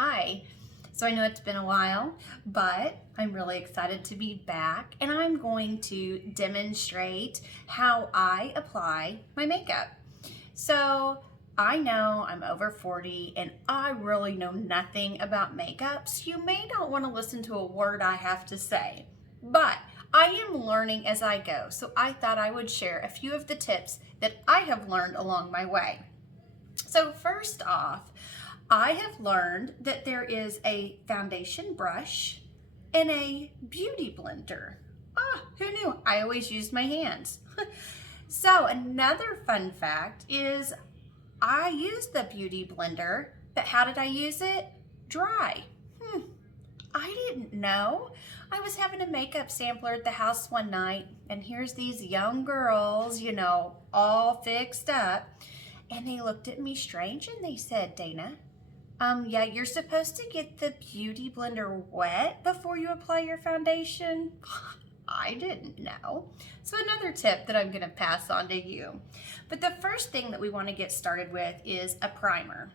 Hi. So I know it's been a while, but I'm really excited to be back, and I'm going to demonstrate how I apply my makeup. So I know I'm over 40 and I really know nothing about makeup, so you may not want to listen to a word I have to say, but I am learning as I go, so I thought I would share a few of the tips that I have learned along my way. So first off, I have learned that there is a foundation brush and a beauty blender. Who knew? I always used my hands. So another fun fact is I used the beauty blender, but how did I use it? Dry. I didn't know. I was having a makeup sampler at the house one night, and here's these young girls, all fixed up, and they looked at me strange and they said, Dana, yeah, you're supposed to get the beauty blender wet before you apply your foundation. I didn't know. So another tip that I'm gonna pass on to you. But the first thing that we wanna get started with is a primer.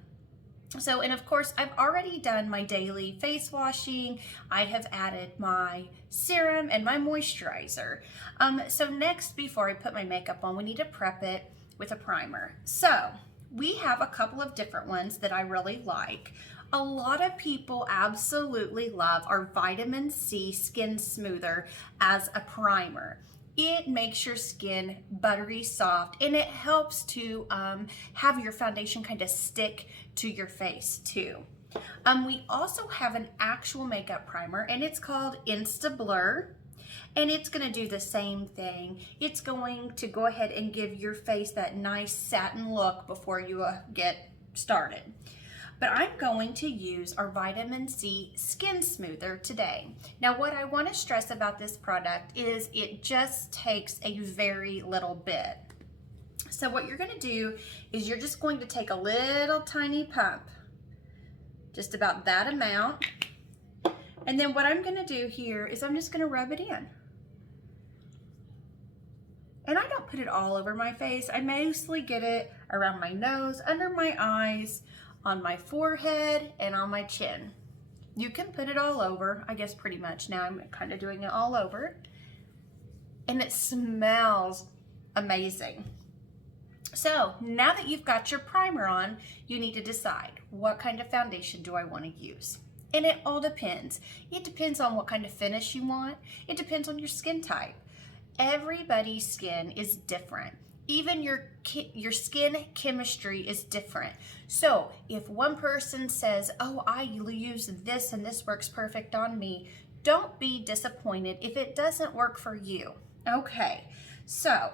So, and of course, I've already done my daily face washing. I have added my serum and my moisturizer. So next, before I put my makeup on, we need to prep it with a primer. So we have a couple of different ones that I really like. A lot of people absolutely love our vitamin C skin smoother as a primer. It makes your skin buttery soft, and it helps to have your foundation kind of stick to your face too. We also have an actual makeup primer, and it's called Insta Blur. And it's going to do the same thing. It's going to go ahead and give your face that nice satin look before you get started. But I'm going to use our vitamin C skin smoother today. Now, what I want to stress about this product is it just takes a very little bit. So what you're going to do is you're just going to take a little tiny pump, just about that amount. And then what I'm going to do here is I'm just going to rub it in. And I don't put it all over my face. I mostly get it around my nose, under my eyes, on my forehead, and on my chin. You can put it all over, I guess pretty much. Now I'm kind of doing it all over. And it smells amazing. So now that you've got your primer on, you need to decide what kind of foundation do I want to use. And it all depends. It depends on what kind of finish you want. It depends on your skin type. Everybody's skin is different. Even your skin chemistry is different. So if one person says, oh, I use this and this works perfect on me, don't be disappointed if it doesn't work for you. Okay, so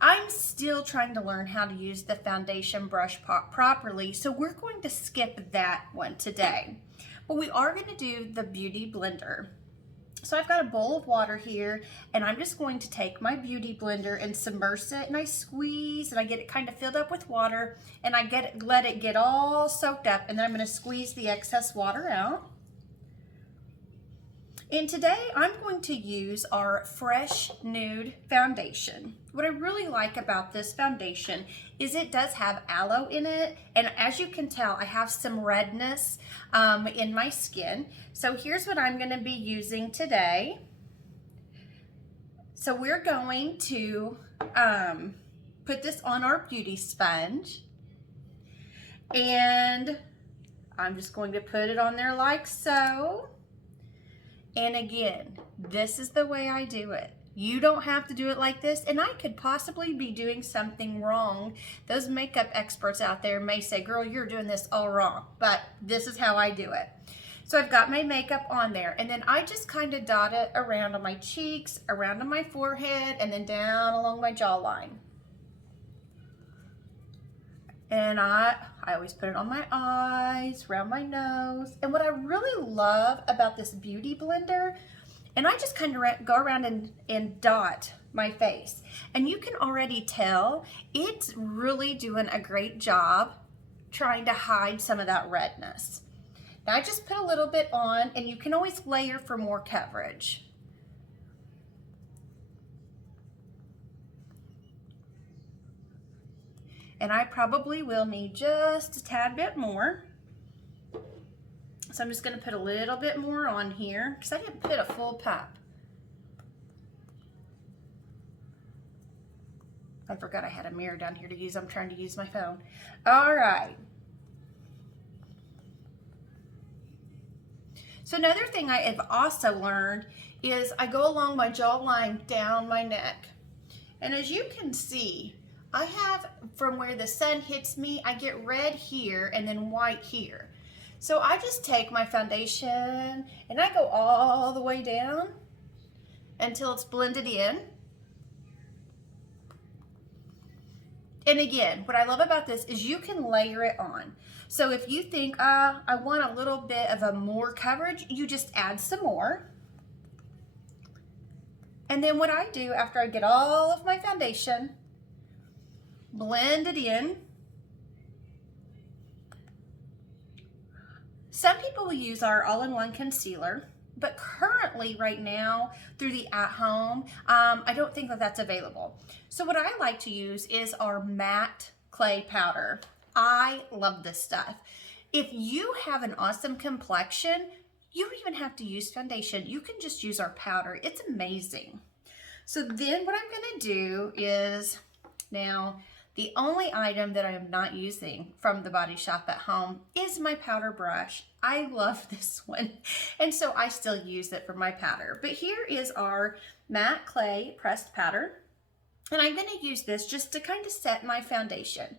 I'm still trying to learn how to use the foundation brush properly, so we're going to skip that one today. But we are going to do the beauty blender. So I've got a bowl of water here, and I'm just going to take my beauty blender and submerge it, and I squeeze, and I get it kind of filled up with water, and let it get all soaked up, and then I'm going to squeeze the excess water out. And today I'm going to use our Fresh Nude Foundation. What I really like about this foundation is it does have aloe in it, and as you can tell, I have some redness in my skin. So here's what I'm going to be using today. So we're going to put this on our beauty sponge, and I'm just going to put it on there like so. And again, this is the way I do it. You don't have to do it like this, and I could possibly be doing something wrong. Those makeup experts out there may say, girl, you're doing this all wrong, but this is how I do it. So I've got my makeup on there, and then I just kind of dot it around on my cheeks, around on my forehead, and then down along my jawline. And I always put it on my eyes, around my nose. And what I really love about this beauty blender, and I just kind of go around and dot my face. And you can already tell it's really doing a great job trying to hide some of that redness. Now I just put a little bit on, and you can always layer for more coverage. And I probably will need just a tad bit more. So I'm just gonna put a little bit more on here because I didn't put a full pump. I forgot I had a mirror down here to use. I'm trying to use my phone. All right. So another thing I have also learned is I go along my jawline down my neck. And as you can see, I have from where the sun hits me, I get red here and then white here. So I just take my foundation and I go all the way down until it's blended in. And again, what I love about this is you can layer it on. So if you think, I want a little bit of a more coverage, you just add some more. And then what I do after I get all of my foundation, blend it in. Some people will use our all-in-one concealer, but currently right now through the at-home, I don't think that that's available. So what I like to use is our matte clay powder. I love this stuff. If you have an awesome complexion, you don't even have to use foundation. You can just use our powder. It's amazing. So then what I'm gonna do is, now the only item that I am not using from the Body Shop at home is my powder brush. I love this one. And so I still use it for my powder. But here is our matte clay pressed powder. And I'm gonna use this just to kind of set my foundation.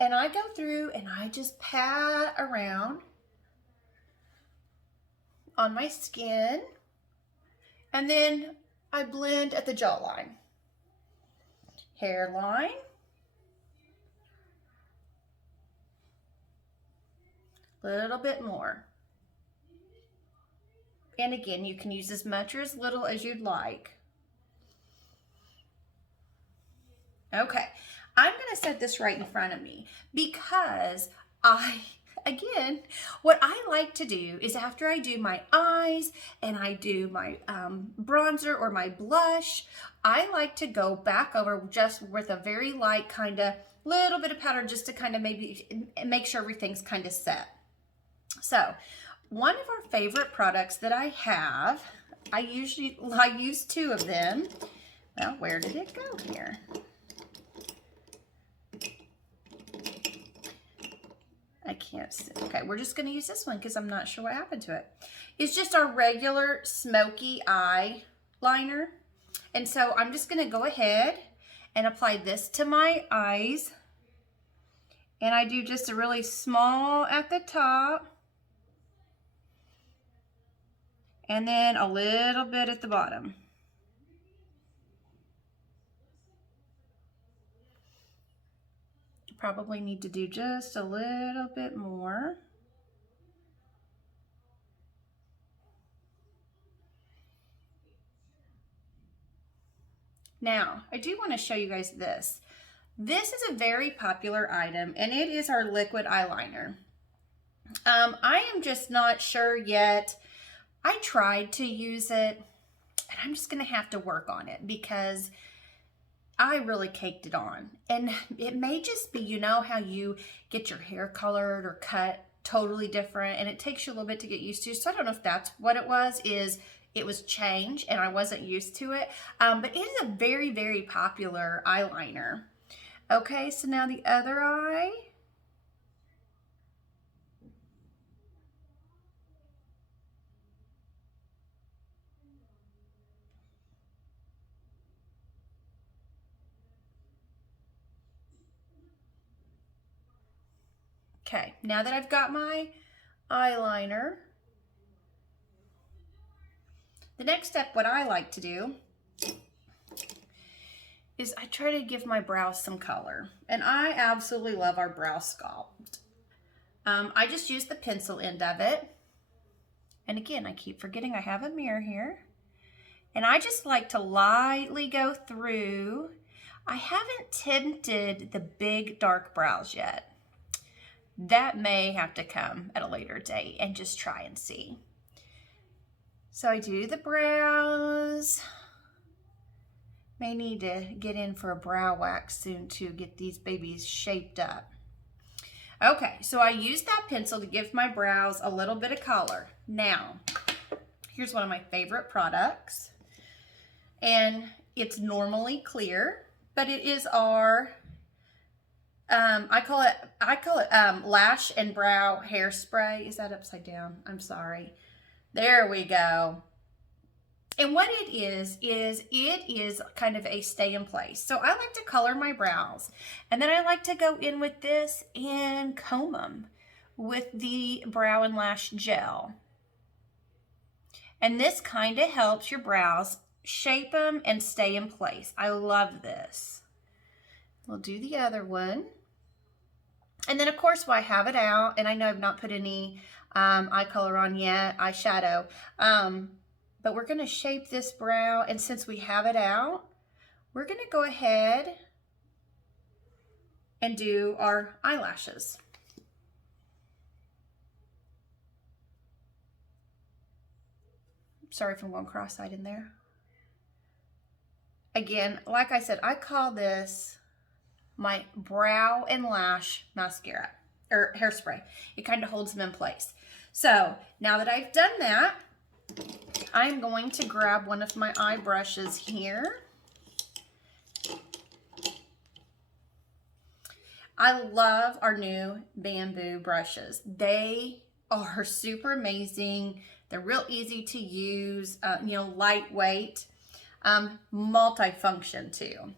And I go through and I just pat around on my skin. And then I blend at the jawline, hairline, little bit more. And again, you can use as much or as little as you'd like. Okay, I'm gonna set this right in front of me because again, what I like to do is after I do my eyes and I do my bronzer or my blush, I like to go back over just with a very light kind of little bit of powder just to kind of maybe make sure everything's kind of set. So one of our favorite products that I have, I use two of them. Well, where did it go here? I can't see. Okay, we're just gonna use this one because I'm not sure what happened to it. It's just our regular Smoky Eye Liner. And so I'm just gonna go ahead and apply this to my eyes. And I do just a really small at the top. And then a little bit at the bottom. Probably need to do just a little bit more. Now, I do want to show you guys this. This is a very popular item, and it is our liquid eyeliner. I am just not sure yet. I tried to use it, and I'm just going to have to work on it because I really caked it on. And it may just be, you know, how you get your hair colored or cut totally different, and it takes you a little bit to get used to. So I don't know if that's what it was, it was change and I wasn't used to it. But it is a very, very popular eyeliner. Okay, so now the other eye. Okay, now that I've got my eyeliner, the next step, what I like to do is I try to give my brows some color. And I absolutely love our brow sculpt. I just use the pencil end of it. And again, I keep forgetting I have a mirror here. And I just like to lightly go through. I haven't tinted the big dark brows yet. That may have to come at a later date and just try and see. So I do the brows. May need to get in for a brow wax soon to get these babies shaped up. Okay, so I used that pencil to give my brows a little bit of color. Now, here's one of my favorite products. And it's normally clear, but it is our, I call it Lash and Brow Hairspray. Is that upside down? I'm sorry. There we go. And what it is kind of a stay in place. So I like to color my brows. And then I like to go in with this and comb them with the Brow and Lash Gel. And this kind of helps your brows shape them and stay in place. I love this. We'll do the other one. And then of course, while I have it out, and I know I've not put any eye color on yet, eyeshadow, but we're going to shape this brow, and since we have it out, we're going to go ahead and do our eyelashes. Sorry if I'm going cross-eyed in there. Again, like I said, I call this my Brow and Lash Mascara, or hairspray. It kind of holds them in place. So now that I've done that, I'm going to grab one of my eye brushes here. I love our new bamboo brushes. They are super amazing. They're real easy to use, lightweight, multifunction too.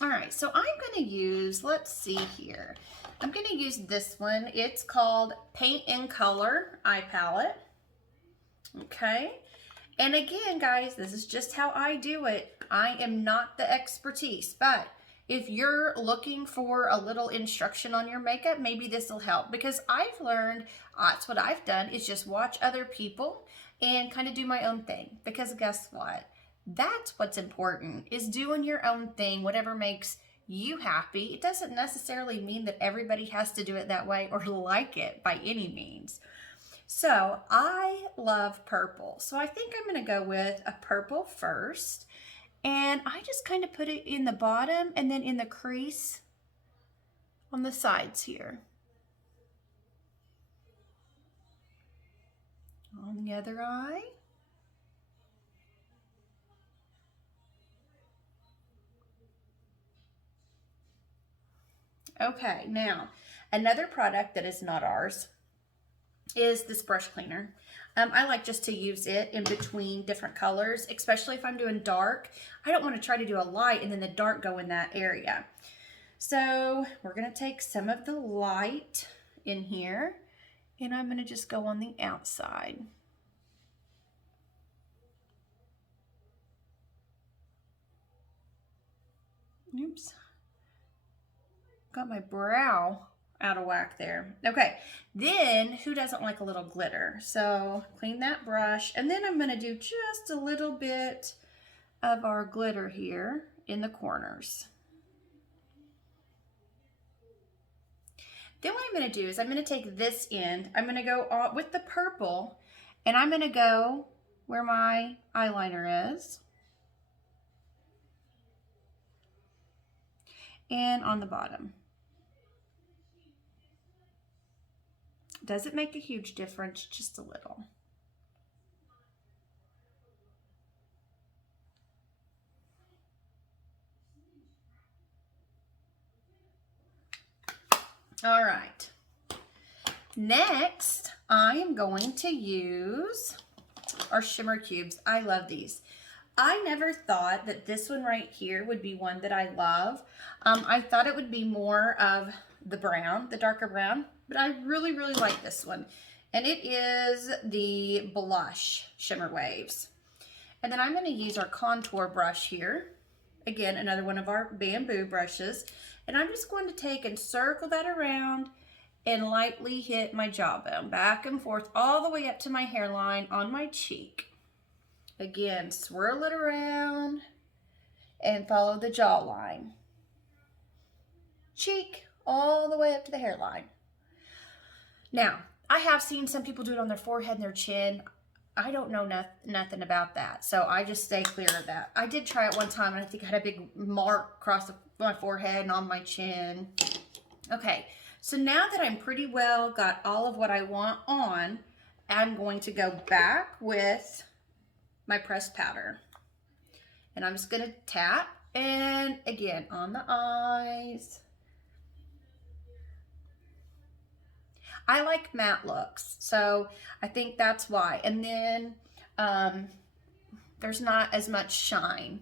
All right, so I'm going to use, let's see here. I'm going to use this one. It's called Paint and Color Eye Palette. Okay, and again, guys, this is just how I do it. I am not the expertise, but if you're looking for a little instruction on your makeup, maybe this will help, because I've learned, that's what I've done, is just watch other people and kind of do my own thing. Because guess what? That's what's important, is doing your own thing, whatever makes you happy. It doesn't necessarily mean that everybody has to do it that way or like it by any means. So I love purple. So I think I'm going to go with a purple first. And I just kind of put it in the bottom and then in the crease on the sides here. On the other eye. Okay, now another product that is not ours is this brush cleaner. I like just to use it in between different colors, especially if I'm doing dark. I don't want to try to do a light and then the dark go in that area. So we're going to take some of the light in here, and I'm going to just go on the outside. Oops. Got my brow out of whack there. Okay, then who doesn't like a little glitter? So clean that brush, and then I'm going to do just a little bit of our glitter here in the corners. Then what I'm going to do is I'm going to take this end, I'm going to go with the purple, and I'm going to go where my eyeliner is, and on the bottom. Doesn't make a huge difference, just a little. All right. Next, I am going to use our shimmer cubes. I love these. I never thought that this one right here would be one that I love. I thought it would be more of the brown, the darker brown, but I really, really like this one. And it is the Blush Shimmer Waves. And then I'm going to use our contour brush here. Again, another one of our bamboo brushes. And I'm just going to take and circle that around and lightly hit my jawbone, back and forth, all the way up to my hairline on my cheek. Again, swirl it around and follow the jawline. Cheek, all the way up to the hairline. Now, I have seen some people do it on their forehead and their chin. I don't know nothing about that, so I just stay clear of that. I did try it one time, and I think I had a big mark across my forehead and on my chin. Okay, So now that I'm pretty well got all of what I want on, I'm going to go back with my pressed powder. And I'm just going to tap, and again, on the eyes. I like matte looks, so I think that's why. And then there's not as much shine,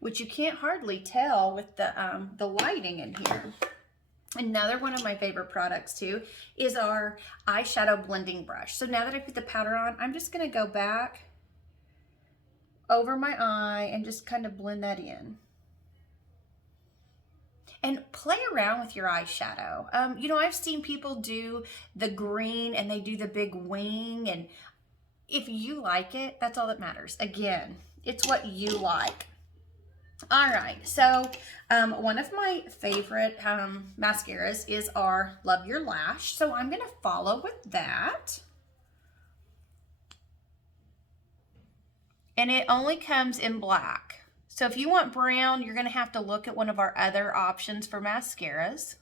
which you can't hardly tell with the lighting in here. Another one of my favorite products too is our eyeshadow blending brush. So now that I put the powder on, I'm just gonna go back over my eye and just kind of blend that in. And play around with your eyeshadow. You know, I've seen people do the green and they do the big wing, and if you like it, that's all that matters. Again, it's what you like. All right, so one of my favorite mascaras is our Love Your Lash. So I'm gonna follow with that. And it only comes in black. So if you want brown, you're gonna have to look at one of our other options for mascaras.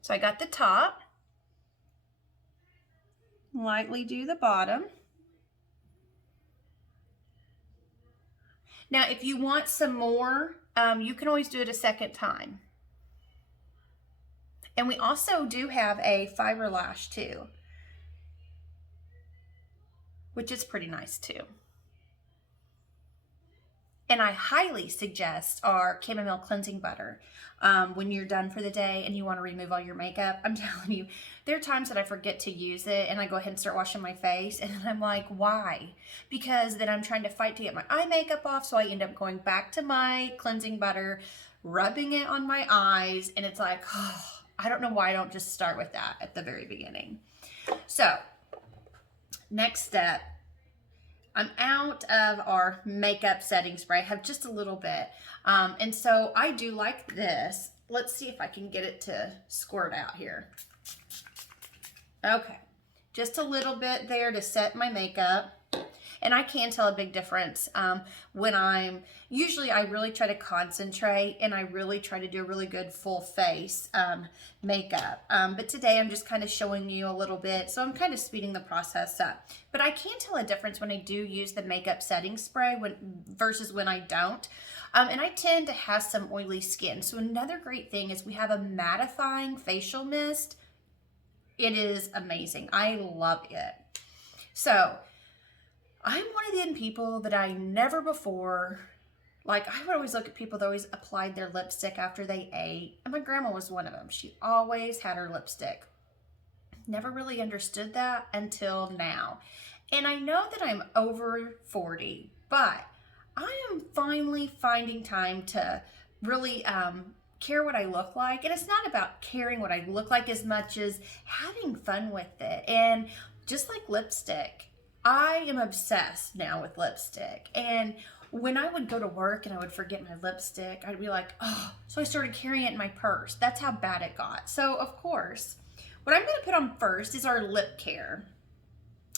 So I got the top. Lightly do the bottom. Now, if you want some more, you can always do it a second time. And we also do have a fiber lash too, which is pretty nice too. And I highly suggest our chamomile cleansing butter when you're done for the day and you want to remove all your makeup. I'm telling you, there are times that I forget to use it and I go ahead and start washing my face, and I'm like, why? Because then I'm trying to fight to get my eye makeup off, so I end up going back to my cleansing butter, rubbing it on my eyes, and it's like, oh, I don't know why I don't just start with that at the very beginning. So, next step. I'm out of our makeup setting spray. I have just a little bit. And so I do like this. Let's see if I can get it to squirt out here. Okay, just a little bit there to set my makeup. And I can tell a big difference when usually I really try to concentrate and I really try to do a really good full face makeup. But today I'm just kind of showing you a little bit, so I'm kind of speeding the process up. But I can tell a difference when I do use the makeup setting spray versus when I don't. And I tend to have some oily skin. So another great thing is we have a mattifying facial mist. It is amazing. I love it. So I'm one of them people that I never before, like I would always look at people that always applied their lipstick after they ate. And my grandma was one of them. She always had her lipstick. Never really understood that until now. And I know that I'm over 40, but I am finally finding time to really care what I look like. And it's not about caring what I look like as much as having fun with it. And just like lipstick, I am obsessed now with lipstick. And when I would go to work and I would forget my lipstick, I'd be like, oh, so I started carrying it in my purse. That's how bad it got. So of course, what I'm gonna put on first is our lip care.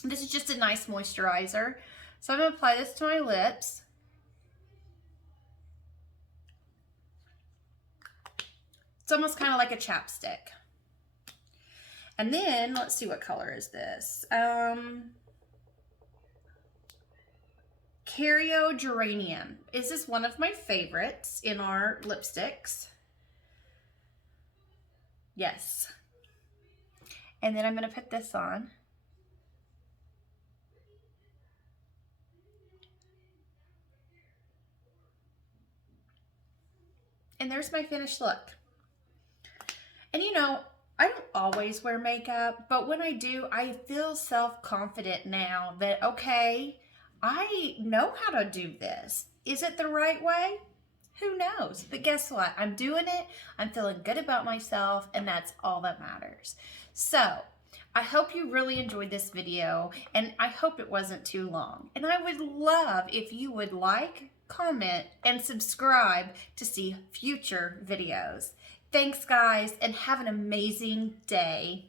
This is just a nice moisturizer. So I'm gonna apply this to my lips. It's almost kind of like a chapstick. And then, let's see, what color is this? Cario Geranium. This is one of my favorites in our lipsticks. Yes. And then I'm going to put this on. And there's my finished look. And you know, I don't always wear makeup, but when I do, I feel self-confident now that, okay, I know how to do this. Is it the right way? Who knows? But guess what? I'm doing it. I'm feeling good about myself, and that's all that matters. So I hope you really enjoyed this video, and I hope it wasn't too long. And I would love if you would like, comment, and subscribe to see future videos. Thanks, guys, and have an amazing day.